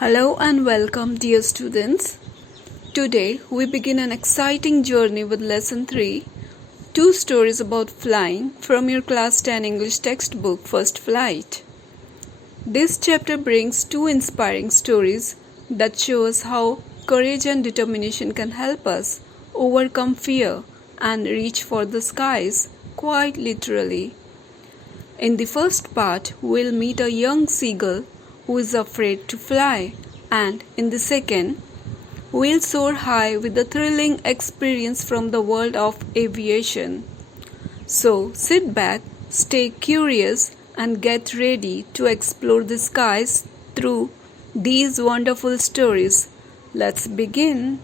Hello and welcome, dear students. Today we begin an exciting journey with Lesson 3, two stories about flying from your Class 10 English textbook, First Flight. This chapter brings two inspiring stories that show us how courage and determination can help us overcome fear and reach for the skies, quite literally. In the first part, we'll meet a young seagull who is afraid to fly, and in the second, we'll soar high with a thrilling experience from the world of aviation. So sit back, stay curious, and get ready to explore the skies through these wonderful stories. Let's begin.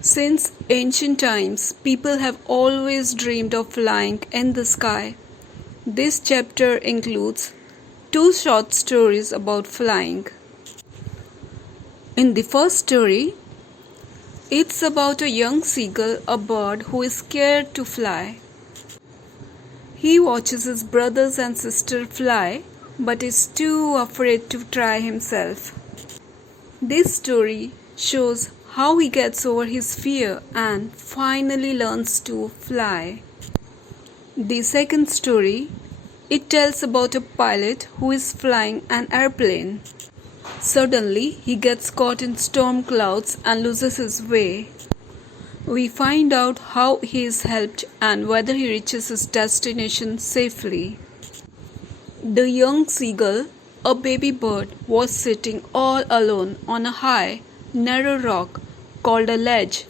Since ancient times, people have always dreamed of flying in the sky. This chapter includes two short stories about flying. In the first story, it's about a young seagull, a bird who is scared to fly. He watches his brothers and sister fly, but is too afraid to try himself. This story shows how he gets over his fear and finally learns to fly. The second story, it tells about a pilot who is flying an airplane. Suddenly, he gets caught in storm clouds and loses his way. We find out how he is helped and whether he reaches his destination safely. The young seagull, a baby bird, was sitting all alone on a high, narrow rock called a ledge.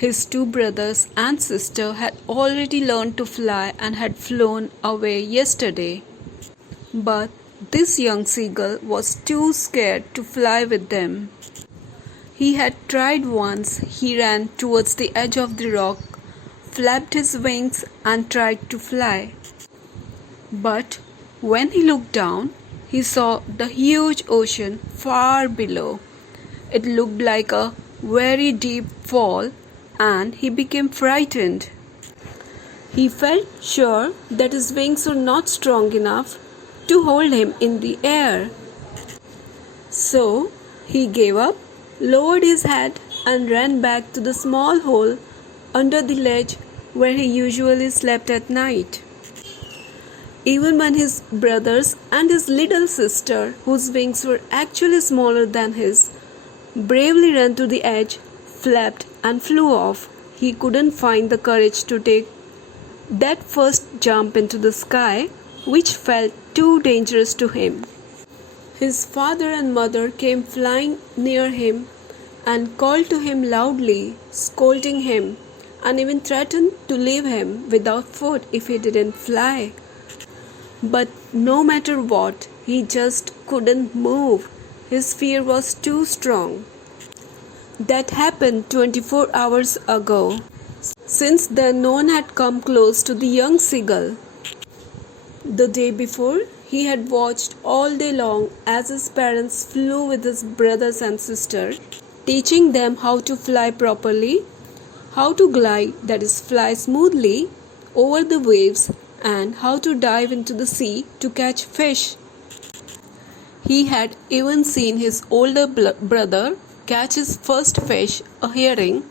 His two brothers and sister had already learned to fly and had flown away yesterday. But this young seagull was too scared to fly with them. He had tried once. He ran towards the edge of the rock, flapped his wings, and tried to fly. But when he looked down, he saw the huge ocean far below. It looked like a very deep fall, and he became frightened. He felt sure that his wings were not strong enough to hold him in the air. So he gave up, lowered his head, and ran back to the small hole under the ledge where he usually slept at night. Even when his brothers and his little sister, whose wings were actually smaller than his, bravely ran to the edge, flapped and flew off, he couldn't find the courage to take that first jump into the sky, which felt too dangerous to him. His father and mother came flying near him and called to him loudly, scolding him, and even threatened to leave him without food if he didn't fly. But no matter what, he just couldn't move. His fear was too strong. That happened 24 hours ago. Since then, no one had come close to the young seagull. The day before, he had watched all day long as his parents flew with his brothers and sister, teaching them how to fly properly, how to glide, that is, fly smoothly over the waves, and how to dive into the sea to catch fish. He had even seen his older brother catch his first fish, a herring,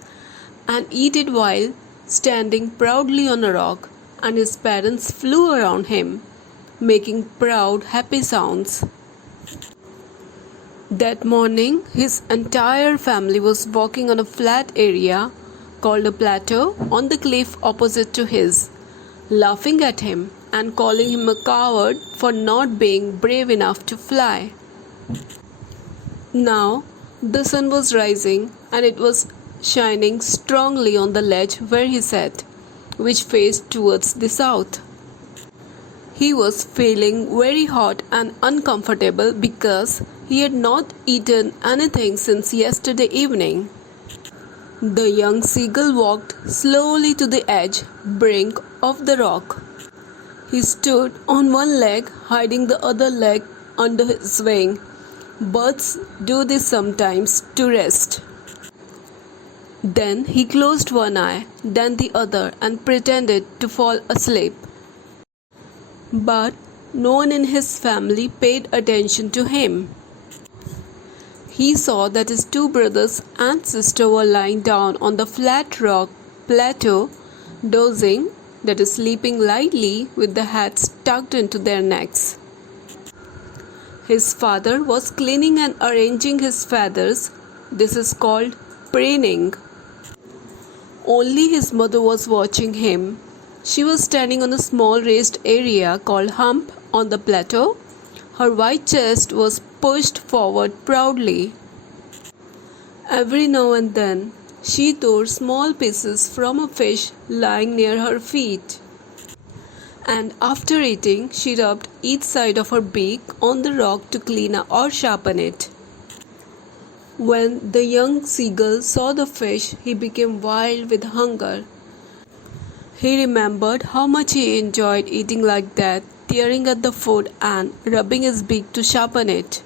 and eat it while standing proudly on a rock, and his parents flew around him, making proud, happy sounds. That morning, his entire family was walking on a flat area called a plateau on the cliff opposite to his, laughing at him and calling him a coward for not being brave enough to fly. Now, the sun was rising and it was shining strongly on the ledge where he sat, which faced towards the south. He was feeling very hot and uncomfortable because he had not eaten anything since yesterday evening. The young seagull walked slowly to the brink of the rock. He stood on one leg, hiding the other leg under his wing. Birds do this sometimes to rest. Then he closed one eye, then the other, and pretended to fall asleep. But No one in his family paid attention to him. He saw that his two brothers and sister were lying down on the flat rock plateau, dozing, that is, sleeping lightly with the hats tucked into their necks. His father was cleaning and arranging his feathers. This is called preening. Only his mother was watching him. She was standing on a small raised area called hump on the plateau. Her white chest was pushed forward proudly. Every now and then, she tore small pieces from a fish lying near her feet. And after eating, she rubbed each side of her beak on the rock to clean or sharpen it. When the young seagull saw the fish, he became wild with hunger. He remembered how much he enjoyed eating like that, tearing at the food and rubbing his beak to sharpen it.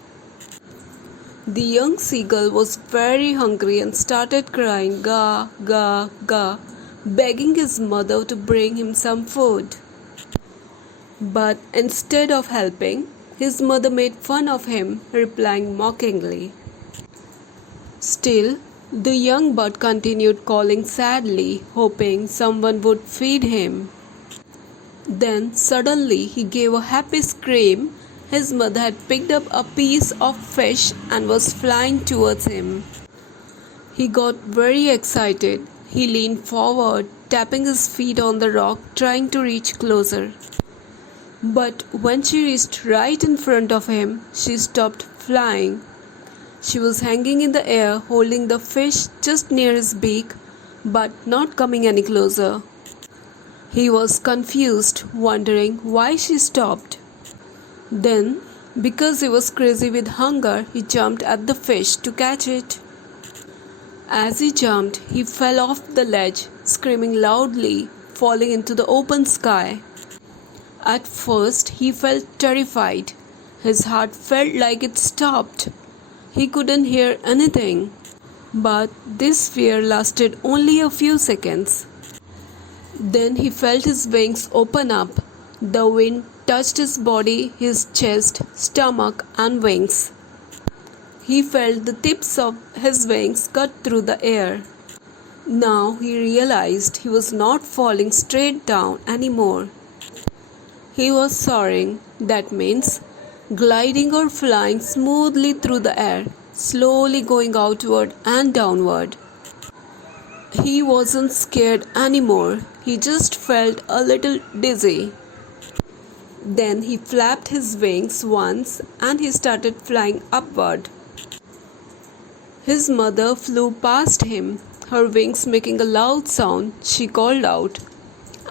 The young seagull was very hungry and started crying, "Ga, ga, ga," begging his mother to bring him some food. But instead of helping, his mother made fun of him, replying mockingly. Still, the young bird continued calling sadly, hoping someone would feed him. Then suddenly he gave a happy scream. His mother had picked up a piece of fish and was flying towards him. He got very excited. He leaned forward, tapping his feet on the rock, trying to reach closer. But when she reached right in front of him, she stopped flying. She was hanging in the air, holding the fish just near his beak, but not coming any closer. He was confused, wondering why she stopped. Then, because he was crazy with hunger, he jumped at the fish to catch it. As he jumped, he fell off the ledge, screaming loudly, falling into the open sky. At first, he felt terrified. His heart felt like it stopped. He couldn't hear anything. But this fear lasted only a few seconds. Then he felt his wings open up. The wind touched his body, his chest, stomach, and wings. He felt the tips of his wings cut through the air. Now he realized he was not falling straight down anymore. He was soaring, that means gliding or flying smoothly through the air, slowly going outward and downward. He wasn't scared anymore, he just felt a little dizzy. Then he flapped his wings once and he started flying upward. His mother flew past him, her wings making a loud sound. She called out,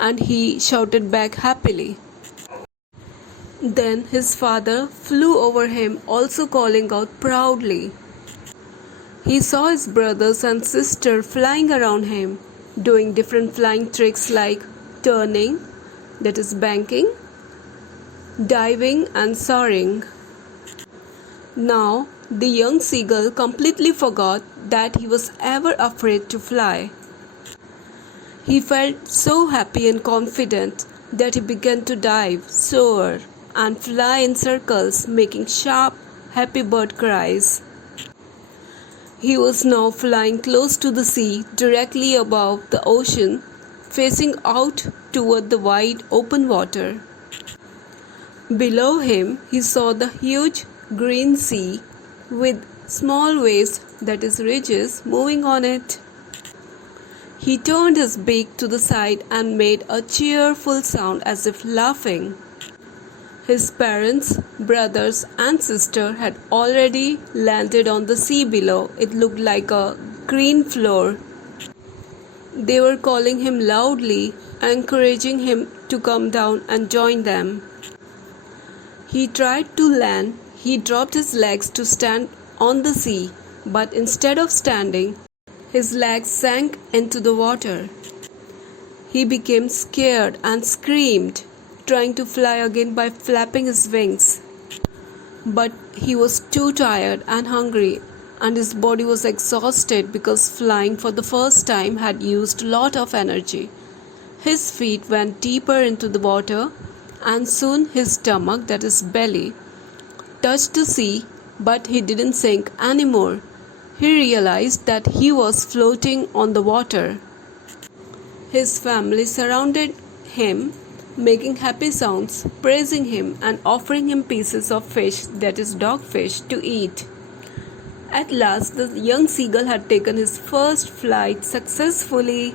and he shouted back happily. Then his father flew over him, also calling out proudly. He saw his brothers and sister flying around him, doing different flying tricks like turning, that is banking, diving and soaring. Now the young seagull completely forgot that he was ever afraid to fly. He felt so happy and confident that he began to dive, soar, and fly in circles, making sharp, happy bird cries. He was now flying close to the sea, directly above the ocean, facing out toward the wide open water. Below him, he saw the huge green sea with small waves, that is ridges, moving on it. He turned his beak to the side and made a cheerful sound as if laughing. His parents, brothers, and sister had already landed on the sea below. It looked like a green floor. They were calling him loudly, encouraging him to come down and join them. He tried to land. He dropped his legs to stand on the sea, but instead of standing, his legs sank into the water. He became scared and screamed, trying to fly again by flapping his wings. But he was too tired and hungry, and his body was exhausted because flying for the first time had used a lot of energy. His feet went deeper into the water, and soon his stomach, that is belly, touched the sea, but he didn't sink anymore. He realized that he was floating on the water. His family surrounded him, making happy sounds, praising him, and offering him pieces of fish, that is dogfish, to eat. At last, the young seagull had taken his first flight successfully.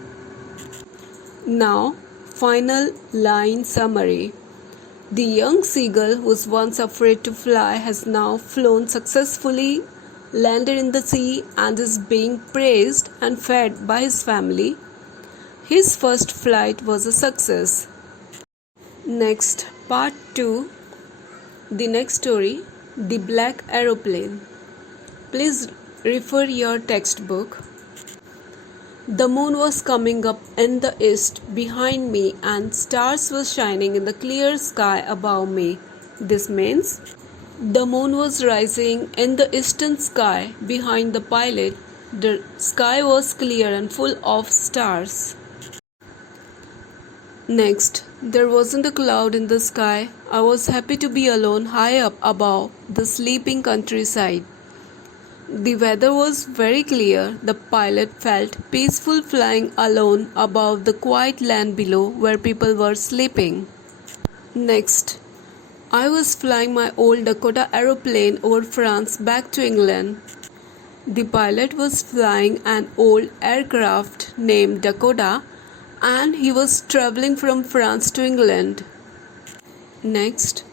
Now, final line summary. The young seagull, who was once afraid to fly, has now flown successfully, landed in the sea, and is being praised and fed by his family. His first flight was a success. Next, part 2. The next story, The Black Aeroplane. Please refer your textbook. The moon was coming up in the east behind me, and stars were shining in the clear sky above me. This means the moon was rising in the eastern sky behind the pilot. The sky was clear and full of stars. Next, there wasn't a cloud in the sky. I was happy to be alone high up above the sleeping countryside. The weather was very clear. The pilot felt peaceful flying alone above the quiet land below where people were sleeping. Next, I was flying my old Dakota aeroplane over France back to England. The pilot was flying an old aircraft named Dakota, and he was traveling from France to England. Next,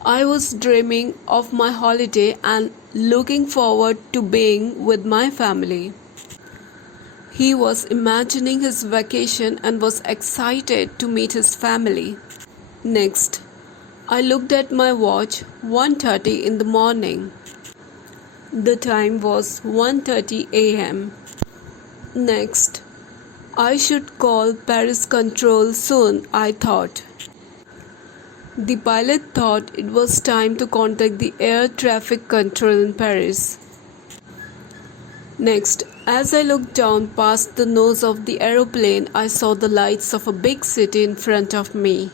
I was dreaming of my holiday and looking forward to being with my family. He was imagining his vacation and was excited to meet his family. Next, I looked at my watch, 1:30 in the morning. The time was 1:30 a.m. Next, I should call Paris Control soon, I thought. The pilot thought it was time to contact the air traffic control in Paris. Next, as I looked down past the nose of the aeroplane, I saw the lights of a big city in front of me.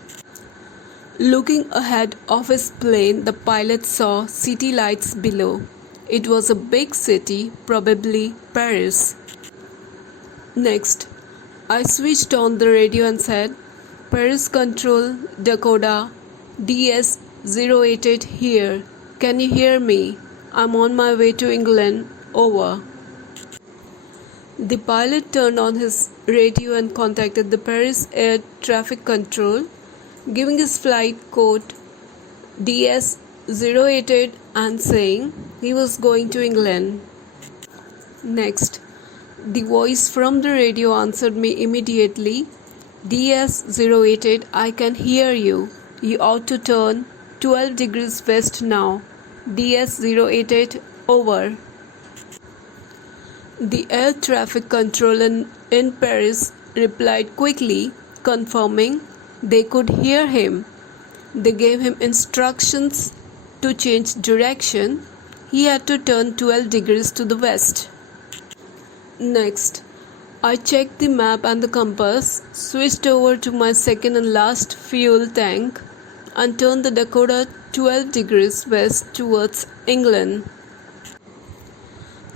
Looking ahead of his plane, the pilot saw city lights below. It was a big city, probably Paris. Next, I switched on the radio and said, Paris Control, Dakota, DS-088 here. Can you hear me? I'm on my way to England. Over. The pilot turned on his radio and contacted the Paris Air Traffic Control, giving his flight code DS-088 and saying he was going to England. Next, the voice from the radio answered me immediately. DS-088, I can hear you. You ought to turn 12 degrees west now. DS-088, over. The air traffic controller in Paris replied quickly, confirming they could hear him. They gave him instructions to change direction. He had to turn 12 degrees to the west. Next, I checked the map and the compass, switched over to my second and last fuel tank, and turned the Dakota 12 degrees west towards England.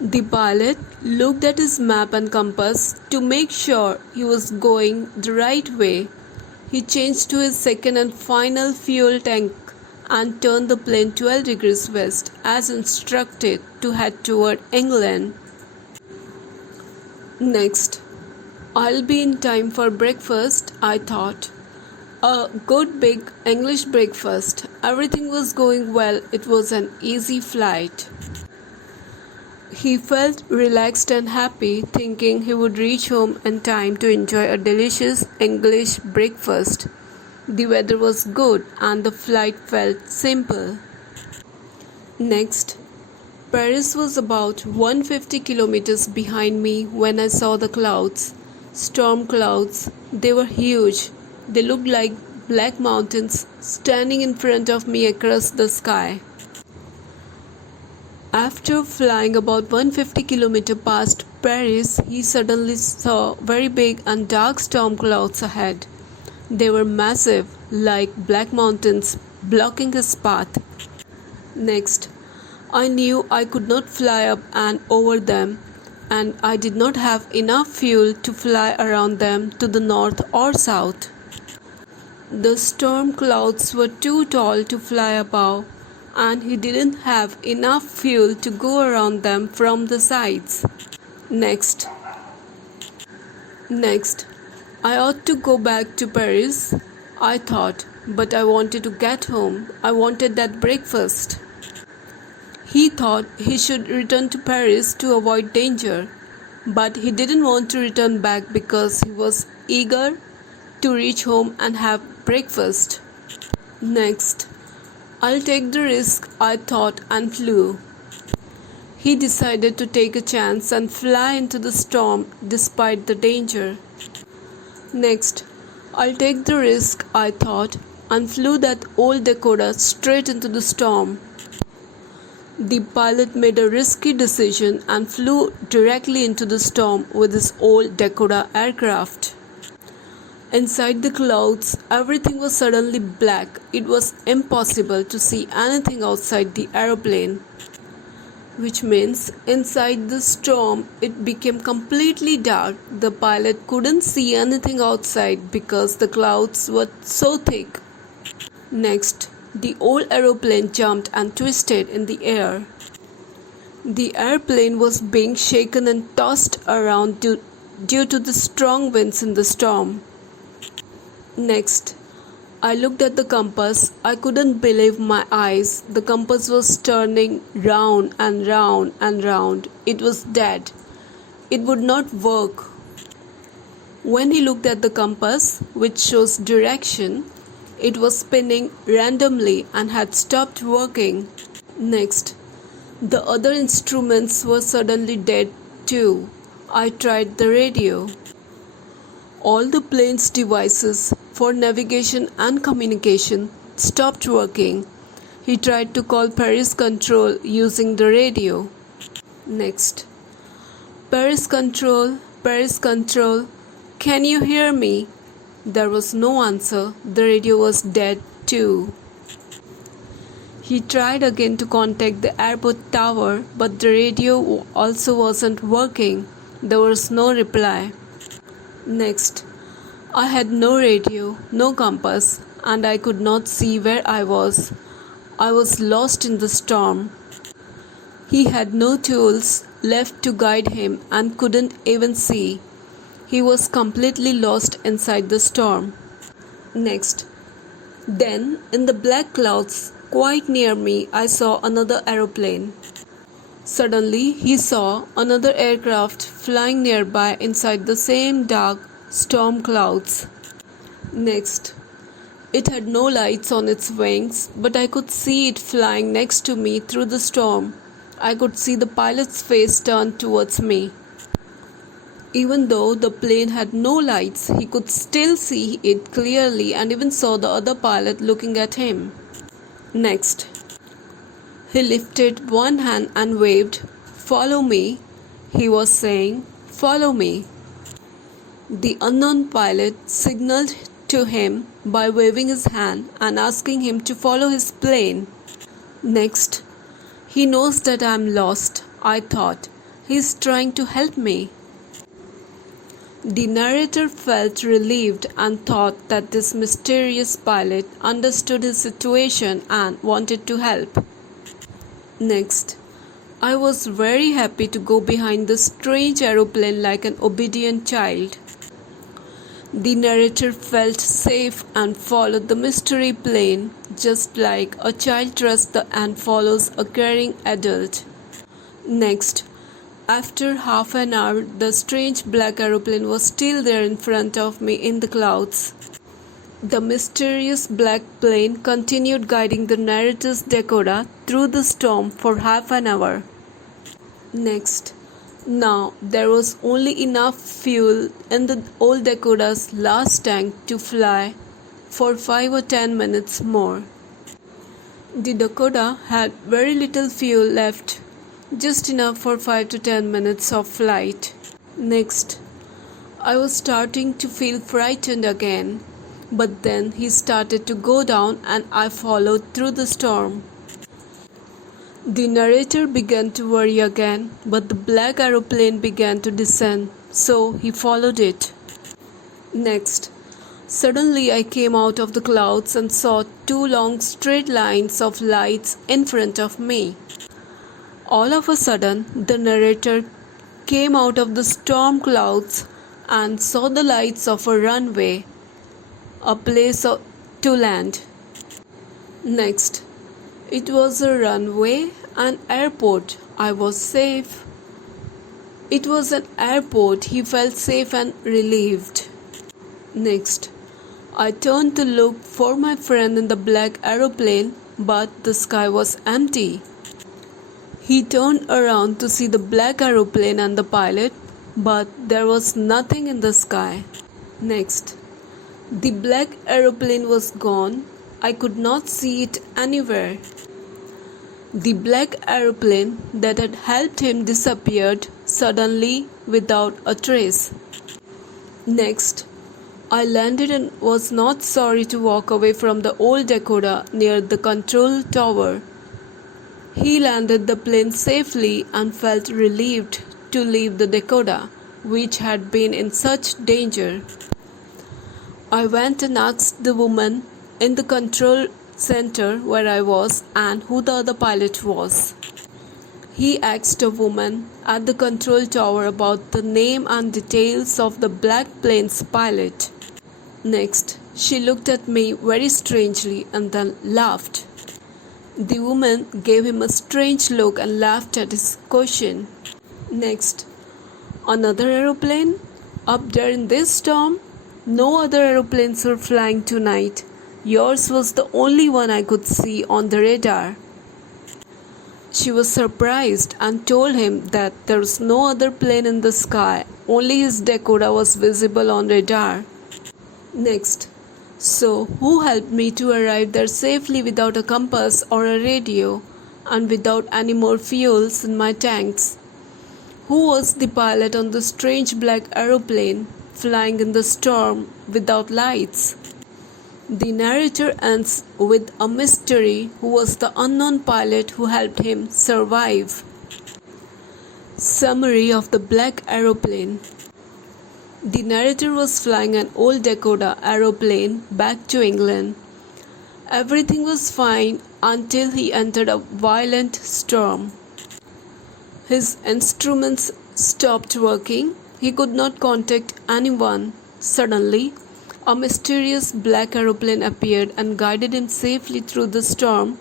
The pilot looked at his map and compass to make sure he was going the right way. He changed to his second and final fuel tank and turned the plane 12 degrees west as instructed to head toward England. Next, I'll be in time for breakfast, I thought. A good big English breakfast. Everything was going well. It was an easy flight. He felt relaxed and happy, thinking he would reach home in time to enjoy a delicious English breakfast. The weather was good and the flight felt simple. Next, Paris was about 150 kilometers behind me when I saw the clouds. Storm clouds. They were huge. They looked like black mountains standing in front of me across the sky. After flying about 150 kilometers past Paris, he suddenly saw very big and dark storm clouds ahead. They were massive, like black mountains blocking his path. Next, I knew I could not fly up and over them, and I did not have enough fuel to fly around them to the north or south. The storm clouds were too tall to fly above, and he didn't have enough fuel to go around them from the sides. Next, I ought to go back to Paris, I thought, but I wanted to get home. I wanted that breakfast. He thought he should return to Paris to avoid danger, but he didn't want to return back because he was eager to reach home and have breakfast. Next, I'll take the risk, I thought, and flew. He decided to take a chance and fly into the storm despite the danger. Next, I'll take the risk, I thought, and flew that old Dakota straight into the storm. The pilot made a risky decision and flew directly into the storm with his old Dakota aircraft. Inside the clouds, everything was suddenly black. It was impossible to see anything outside the aeroplane. Which means inside the storm it became completely dark. The pilot couldn't see anything outside because the clouds were so thick. Next, the old aeroplane jumped and twisted in the air. The airplane was being shaken and tossed around due to the strong winds in the storm. Next, I looked at the compass. I couldn't believe my eyes. The compass was turning round and round and round. It was dead. It would not work. When he looked at the compass, which shows direction, it was spinning randomly and had stopped working. Next, the other instruments were suddenly dead too. I tried the radio. All the plane's devices for navigation and communication stopped working. He tried to call Paris Control using the radio. Next, Paris Control, can you hear me? There was no answer. The radio was dead too. He tried again to contact the airport tower, but the radio also wasn't working. There was no reply. Next, I had no radio, no compass, and I could not see where I was. I was lost in the storm. He had no tools left to guide him and couldn't even see. He was completely lost inside the storm. Next, then in the black clouds quite near me, I saw another aeroplane. Suddenly, he saw another aircraft flying nearby inside the same dark storm clouds. Next, it had no lights on its wings, but I could see it flying next to me through the storm. I could see the pilot's face turned towards me. Even though the plane had no lights, he could still see it clearly and even saw the other pilot looking at him. Next, he lifted one hand and waved. "Follow me," he was saying. "Follow me." The unknown pilot signaled to him by waving his hand and asking him to follow his plane. Next, he knows that I am lost, I thought. He's trying to help me. The narrator felt relieved and thought that this mysterious pilot understood his situation and wanted to help. Next, I was very happy to go behind the strange aeroplane like an obedient child. The narrator felt safe and followed the mystery plane just like a child trusts and follows a caring adult. Next, after half an hour, the strange black aeroplane was still there in front of me in the clouds. The mysterious black plane continued guiding the narrator's Dakota through the storm for half an hour. Next, now there was only enough fuel in the old Dakota's last tank to fly for 5 or 10 minutes more. The Dakota had very little fuel left, just enough for 5 to 10 minutes of flight. Next, I was starting to feel frightened again. But then he started to go down and I followed through the storm. The narrator began to worry again, but the black aeroplane began to descend, so he followed it. Next, suddenly I came out of the clouds and saw two long straight lines of lights in front of me. All of a sudden, the narrator came out of the storm clouds and saw the lights of a runway, a place to land. Next, it was a runway, an airport. I was safe. It was an airport. He felt safe and relieved. Next, I turned to look for my friend in the black aeroplane, but the sky was empty. He turned around to see the black aeroplane and the pilot, but there was nothing in the sky. Next, the black aeroplane was gone. I could not see it anywhere. The black aeroplane that had helped him disappeared suddenly without a trace. Next, I landed and was not sorry to walk away from the old Dakota near the control tower. He landed the plane safely and felt relieved to leave the Dakota, which had been in such danger. I went and asked the woman in the control center where I was and who the other pilot was. He asked a woman at the control tower about the name and details of the black plane's pilot. Next, she looked at me very strangely and then laughed. The woman gave him a strange look and laughed at his question. Next, another aeroplane? Up there in this storm? No other aeroplanes were flying tonight. Yours was the only one I could see on the radar. She was surprised and told him that there was no other plane in the sky, only his Dakota was visible on radar. Next, so who helped me to arrive there safely without a compass or a radio and without any more fuels in my tanks? Who was the pilot on the strange black aeroplane flying in the storm without lights? The narrator ends with a mystery: who was the unknown pilot who helped him survive? Summary of the black aeroplane. The narrator was flying an old Dakota aeroplane back to England. Everything was fine until he entered a violent storm. His instruments stopped working. He could not contact anyone. Suddenly, a mysterious black aeroplane appeared and guided him safely through the storm.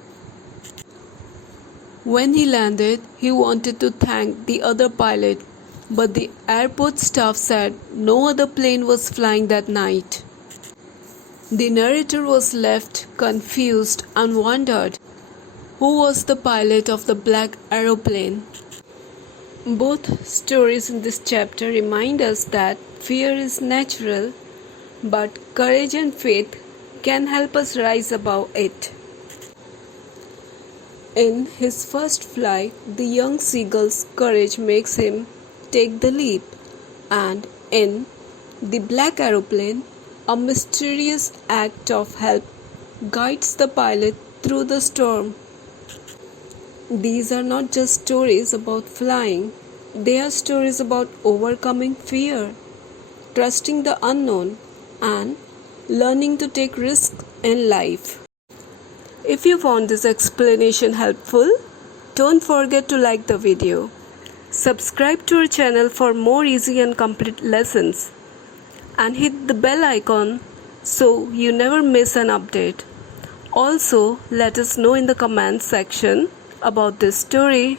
When he landed, he wanted to thank the other pilot, but the airport staff said no other plane was flying that night. The narrator was left confused and wondered, who was the pilot of the black aeroplane? Both stories in this chapter remind us that fear is natural, but courage and faith can help us rise above it. In his first flight, the young seagull's courage makes him take the leap, and in the black aeroplane, a mysterious act of help guides the pilot through the storm. These are not just stories about flying, they are stories about overcoming fear, trusting the unknown, and learning to take risks in life. If you found this explanation helpful, don't forget to like the video. Subscribe to our channel for more easy and complete lessons, and hit the bell icon so you never miss an update. Also, let us know in the comments section about this story.